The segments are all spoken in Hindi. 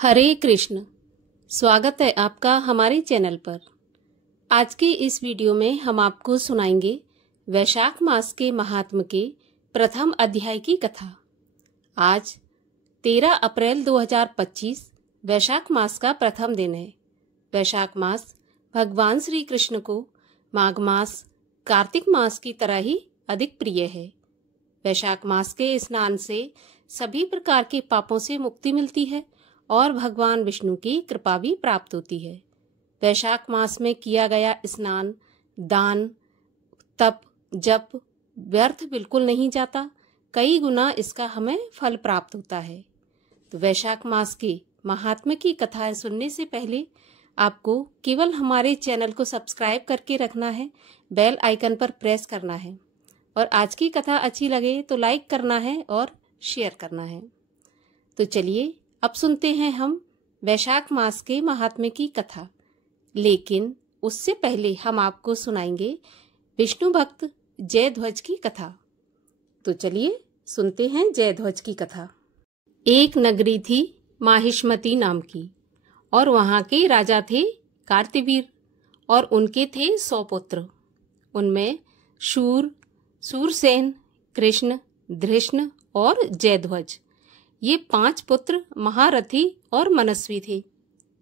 हरे कृष्ण। स्वागत है आपका हमारे चैनल पर। आज के इस वीडियो में हम आपको सुनाएंगे वैशाख मास के महात्म के प्रथम अध्याय की कथा। आज 13 अप्रैल 2025 वैशाख मास का प्रथम दिन है। वैशाख मास भगवान श्री कृष्ण को माघ मास, कार्तिक मास की तरह ही अधिक प्रिय है। वैशाख मास के स्नान से सभी प्रकार के पापों से मुक्ति मिलती है और भगवान विष्णु की कृपा भी प्राप्त होती है। वैशाख मास में किया गया स्नान, दान, तप, जप व्यर्थ बिल्कुल नहीं जाता, कई गुना इसका हमें फल प्राप्त होता है। तो वैशाख मास के महात्म्य की कथाएं सुनने से पहले आपको केवल हमारे चैनल को सब्सक्राइब करके रखना है, बेल आइकन पर प्रेस करना है और आज की कथा अच्छी लगे तो लाइक करना है और शेयर करना है। तो चलिए अब सुनते हैं हम वैशाख मास के महात्म्य की कथा। लेकिन उससे पहले हम आपको सुनाएंगे विष्णु भक्त जयध्वज की कथा। तो चलिए सुनते हैं जयध्वज की कथा। एक नगरी थी माहिष्मती नाम की, और वहां के राजा थे कार्तिवीर, और उनके थे 100 पुत्र। उनमें शूर, सूरसेन, कृष्ण, धृष्ण और जयध्वज, ये 5 पुत्र महारथी और मनस्वी थे।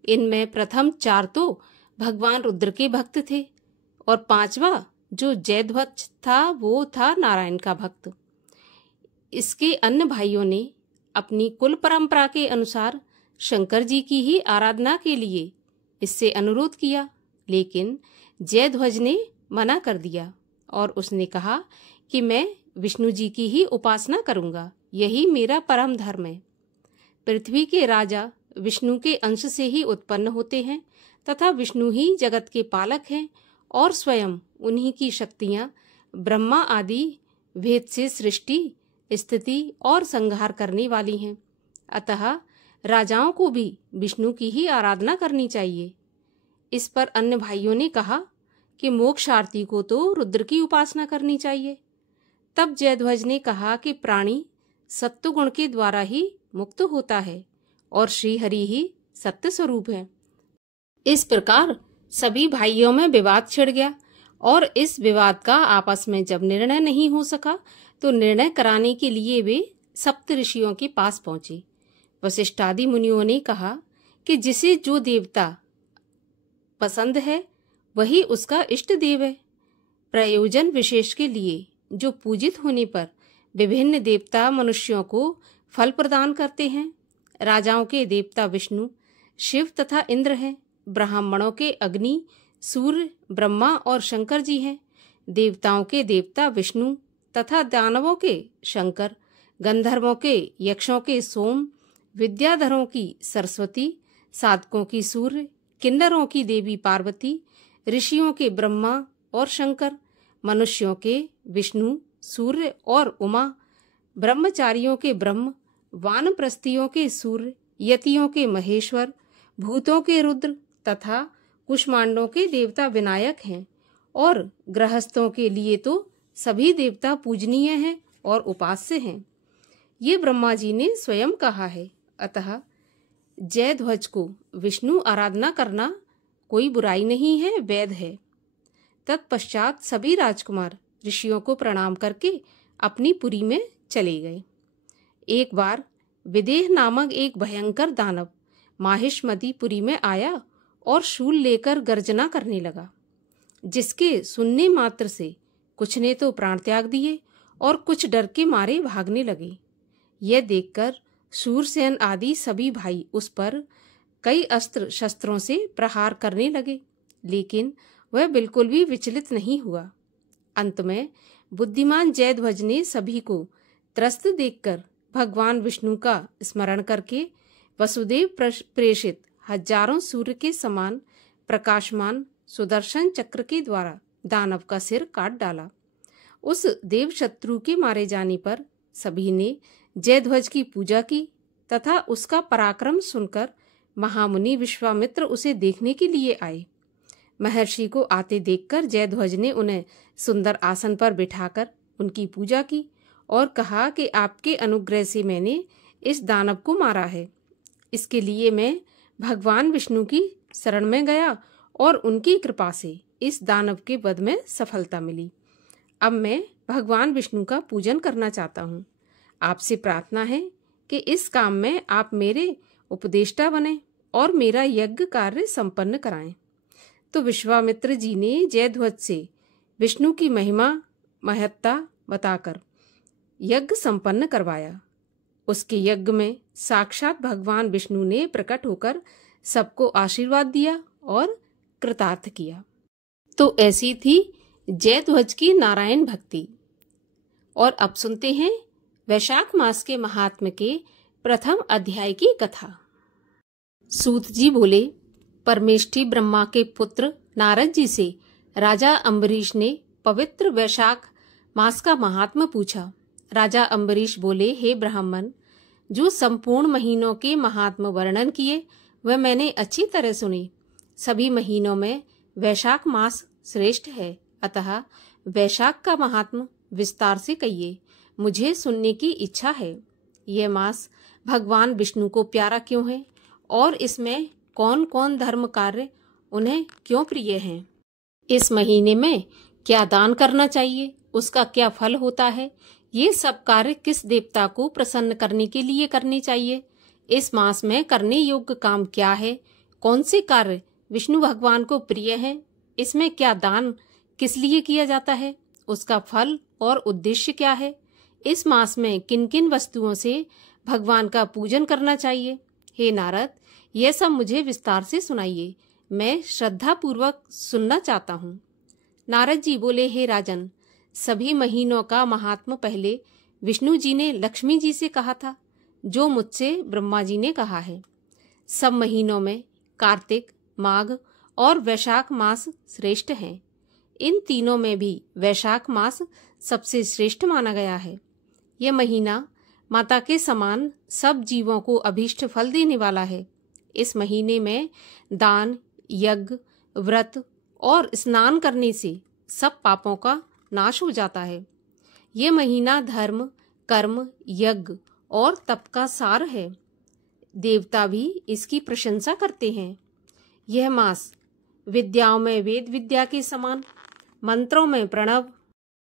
इनमें प्रथम 4 तो भगवान रुद्र के भक्त थे और 5वां जो जयध्वज था वो था नारायण का भक्त। इसके अन्य भाइयों ने अपनी कुल परंपरा के अनुसार शंकर जी की ही आराधना के लिए इससे अनुरोध किया, लेकिन जयध्वज ने मना कर दिया और उसने कहा कि मैं विष्णु जी की ही उपासना करूंगा, यही मेरा परम धर्म है। पृथ्वी के राजा विष्णु के अंश से ही उत्पन्न होते हैं तथा विष्णु ही जगत के पालक हैं और स्वयं उन्हीं की शक्तियां ब्रह्मा आदि भेद से सृष्टि, स्थिति और संहार करने वाली हैं। अतः राजाओं को भी विष्णु की ही आराधना करनी चाहिए। इस पर अन्य भाइयों ने कहा कि मोक्षार्थी को तो रुद्र की उपासना करनी चाहिए। तब जयध्वज ने कहा कि प्राणी सत्व गुण के द्वारा ही मुक्त होता है और श्री हरि ही सत्य स्वरूप है। इस प्रकार सभी भाइयों में विवाद छिड़ गया और इस विवाद का आपस में जब निर्णय नहीं हो सका तो निर्णय कराने के लिए वे सप्त ऋषियों के पास पहुंचे। वशिष्ठ आदि मुनियों ने कहा कि जिसे जो देवता पसंद है वही उसका इष्ट देव है। प्रयोजन विशेष के लिए जो पूजित होने पर विभिन्न देवता मनुष्यों को फल प्रदान करते हैं। राजाओं के देवता विष्णु, शिव तथा इंद्र हैं। ब्राह्मणों के अग्नि, सूर्य, ब्रह्मा और शंकर जी हैं। देवताओं के देवता विष्णु तथा दानवों के शंकर, गंधर्वों के यक्षों के सोम, विद्याधरों की सरस्वती, साधकों की सूर्य, किन्नरों की देवी पार्वती, ऋषियों के ब्रह्मा और शंकर, मनुष्यों के विष्णु, सूर्य और उमा, ब्रह्मचारियों के ब्रह्म, वानप्रस्थियों के सूर्य, यतियों के महेश्वर, भूतों के रुद्र तथा कुष्मांडों के देवता विनायक हैं। और गृहस्थों के लिए तो सभी देवता पूजनीय हैं और उपास्य हैं। ये ब्रह्मा जी ने स्वयं कहा है। अतः जयध्वज को विष्णु आराधना करना कोई बुराई नहीं है, वैध है। तत्पश्चात सभी राजकुमार ऋषियों को प्रणाम करके अपनी पुरी में चले गए। एक बार विदेह नामक एक भयंकर दानव माहिष्मती पुरी में आया और शूल लेकर गर्जना करने लगा, जिसके सुनने मात्र से कुछ ने तो प्राण त्याग दिए और कुछ डर के मारे भागने लगे। यह देखकर सूरसेन आदि सभी भाई उस पर कई अस्त्र शस्त्रों से प्रहार करने लगे, लेकिन वह बिल्कुल भी विचलित नहीं हुआ। अंत में बुद्धिमान जयध्वज ने सभी को त्रस्त देखकर भगवान विष्णु का स्मरण करके वसुदेव प्रेषित हजारों सूर्य के समान प्रकाशमान सुदर्शन चक्र के द्वारा दानव का सिर काट डाला। उस देव शत्रु के मारे जाने पर सभी ने जयध्वज की पूजा की तथा उसका पराक्रम सुनकर महामुनि विश्वामित्र उसे देखने के लिए आए। महर्षि को आते देखकर जयध्वज ने उन्हें सुंदर आसन पर बिठाकर उनकी पूजा की और कहा कि आपके अनुग्रह से मैंने इस दानव को मारा है। इसके लिए मैं भगवान विष्णु की शरण में गया और उनकी कृपा से इस दानव के वध में सफलता मिली। अब मैं भगवान विष्णु का पूजन करना चाहता हूँ। आपसे प्रार्थना है कि इस काम में आप मेरे उपदेष्टा बने और मेरा यज्ञ कार्य संपन्न कराएं। तो विश्वामित्र जी ने जयध्वज से विष्णु की महिमा महत्ता बताकर यज्ञ संपन्न करवाया। उसके यज्ञ में साक्षात भगवान विष्णु ने प्रकट होकर सबको आशीर्वाद दिया और कृतार्थ किया। तो ऐसी थी जयध्वज की नारायण भक्ति। और अब सुनते हैं वैशाख मास के महात्म्य के प्रथम अध्याय की कथा। सूत जी बोले, परमेष्ठी ब्रह्मा के पुत्र नारद जी से राजा अम्बरीश ने पवित्र वैशाख मास का महात्म्य पूछा। राजा अम्बरीश बोले, हे ब्राह्मण, जो संपूर्ण महीनों के महात्म्य वर्णन किए वह मैंने अच्छी तरह सुनी। सभी महीनों में वैशाख मास श्रेष्ठ है, अतः वैशाख का महात्म्य विस्तार से कहिए, मुझे सुनने की इच्छा है। यह मास भगवान विष्णु को प्यारा क्यों है और इसमें कौन कौन धर्म कार्य उन्हें क्यों प्रिय हैं? इस महीने में क्या दान करना चाहिए, उसका क्या फल होता है, ये सब कार्य किस देवता को प्रसन्न करने के लिए करने चाहिए, इस मास में करने योग्य काम क्या है, कौन से कार्य विष्णु भगवान को प्रिय हैं, इसमें क्या दान किस लिए किया जाता है, उसका फल और उद्देश्य क्या है, इस मास में किन किन वस्तुओं से भगवान का पूजन करना चाहिए। हे नारद, यह सब मुझे विस्तार से सुनाइए, मैं श्रद्धा पूर्वक सुनना चाहता हूँ। नारद जी बोले, हे राजन, सभी महीनों का महात्म्य पहले विष्णु जी ने लक्ष्मी जी से कहा था, जो मुझसे ब्रह्मा जी ने कहा है। सब महीनों में कार्तिक, माघ और वैशाख मास श्रेष्ठ हैं। इन तीनों में भी वैशाख मास सबसे श्रेष्ठ माना गया है। यह महीना माता के समान सब जीवों को अभीष्ट फल देने वाला है। इस महीने में दान, यज्ञ, व्रत और स्नान करने से सब पापों का नाश हो जाता है। यह महीना धर्म, कर्म, यज्ञ और तप का सार है। देवता भी इसकी प्रशंसा करते हैं। यह मास विद्याओं में वेद विद्या के समान, मंत्रों में प्रणव,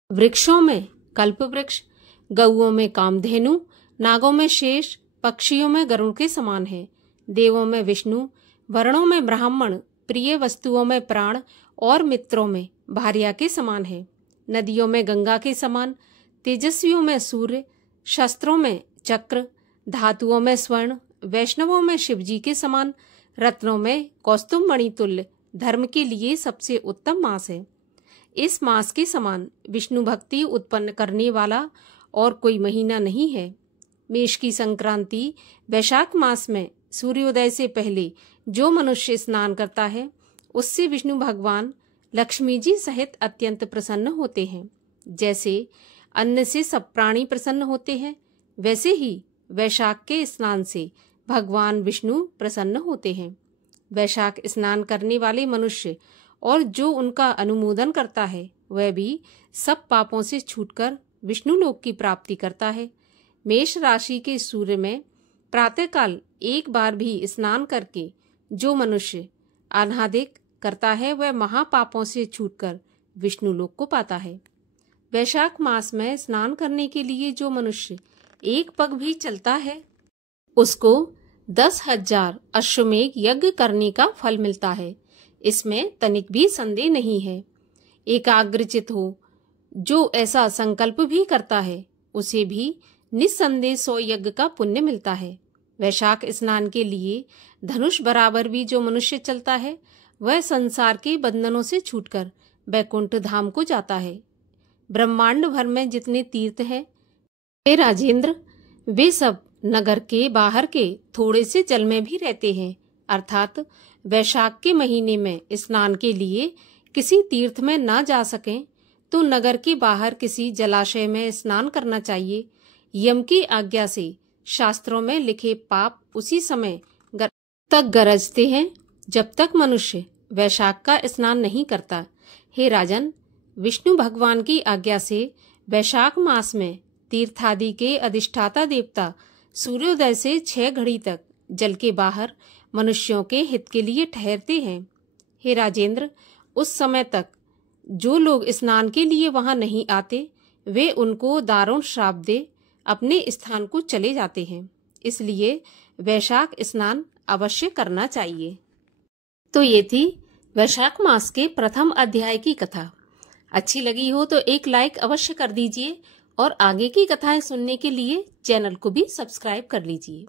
वृक्षों में कल्प वृक्ष, गौओं में कामधेनु, नागों में शेष, पक्षियों में गरुड़ के समान है। देवों में विष्णु, वर्णों में ब्राह्मण, प्रिय वस्तुओं में प्राण और मित्रों में भार्या के समान है। नदियों में गंगा के समान, तेजस्वियों में सूर्य, शस्त्रों में चक्र, धातुओं में स्वर्ण, वैष्णवों में शिवजी के समान, रत्नों में कौस्तुभ मणि तुल्य धर्म के लिए सबसे उत्तम मास है। इस मास के समान विष्णु भक्ति उत्पन्न करने वाला और कोई महीना नहीं है। मेष की संक्रांति वैशाख मास में सूर्योदय से पहले जो मनुष्य स्नान करता है, उससे विष्णु भगवान लक्ष्मी जी सहित अत्यंत प्रसन्न होते हैं। जैसे अन्न से सब प्राणी प्रसन्न होते हैं, वैसे ही वैशाख के स्नान से भगवान विष्णु प्रसन्न होते हैं। वैशाख स्नान करने वाले मनुष्य और जो उनका अनुमोदन करता है, वह भी सब पापों से छूटकर विष्णु लोक की प्राप्ति करता है। मेष राशि के सूर्य में प्रातःकाल एक बार भी स्नान करके जो मनुष्य अनादिक करता है, वह महापापों से छूटकर विष्णु लोक को पाता है। वैशाख मास में स्नान करने के लिए जो मनुष्य एक पग भी चलता है, उसको 10,000 अश्वमेघ यज्ञ करने का फल मिलता है। इसमें तनिक भी संदेह नहीं है। एकाग्रचित हो जो ऐसा संकल्प भी करता है, उसे भी निस्संदेह 100 यज्ञ का पुण्य मिलता है। वैशाख स्नान के लिए धनुष बराबर भी जो मनुष्य चलता है, वह संसार के बंधनों से छूटकर बैकुंठ धाम को जाता है। ब्रह्मांड भर में जितने तीर्थ हैं, हे राजेंद्र, वे सब नगर के बाहर के थोड़े से जल में भी रहते हैं। अर्थात वैशाख के महीने में स्नान के लिए किसी तीर्थ में ना जा सकें तो नगर के बाहर किसी जलाशय में स्नान करना चाहिए। यम की आज्ञा से शास्त्रों में लिखे पाप उसी समय तक गरजते हैं जब तक मनुष्य वैशाख का स्नान नहीं करता। हे राजन, विष्णु भगवान की आज्ञा से वैशाख मास में तीर्थादि के अधिष्ठाता देवता सूर्योदय से 6 घड़ी तक जल के बाहर मनुष्यों के हित के लिए ठहरते हैं। हे राजेंद्र, उस समय तक जो लोग स्नान के लिए वहां नहीं आते, वे उनको दारुण श्राप दे अपने स्थान को चले जाते हैं। इसलिए वैशाख स्नान अवश्य करना चाहिए। तो ये थी वैशाख मास के प्रथम अध्याय की कथा। अच्छी लगी हो तो एक लाइक अवश्य कर दीजिए और आगे की कथाएं सुनने के लिए चैनल को भी सब्सक्राइब कर लीजिए।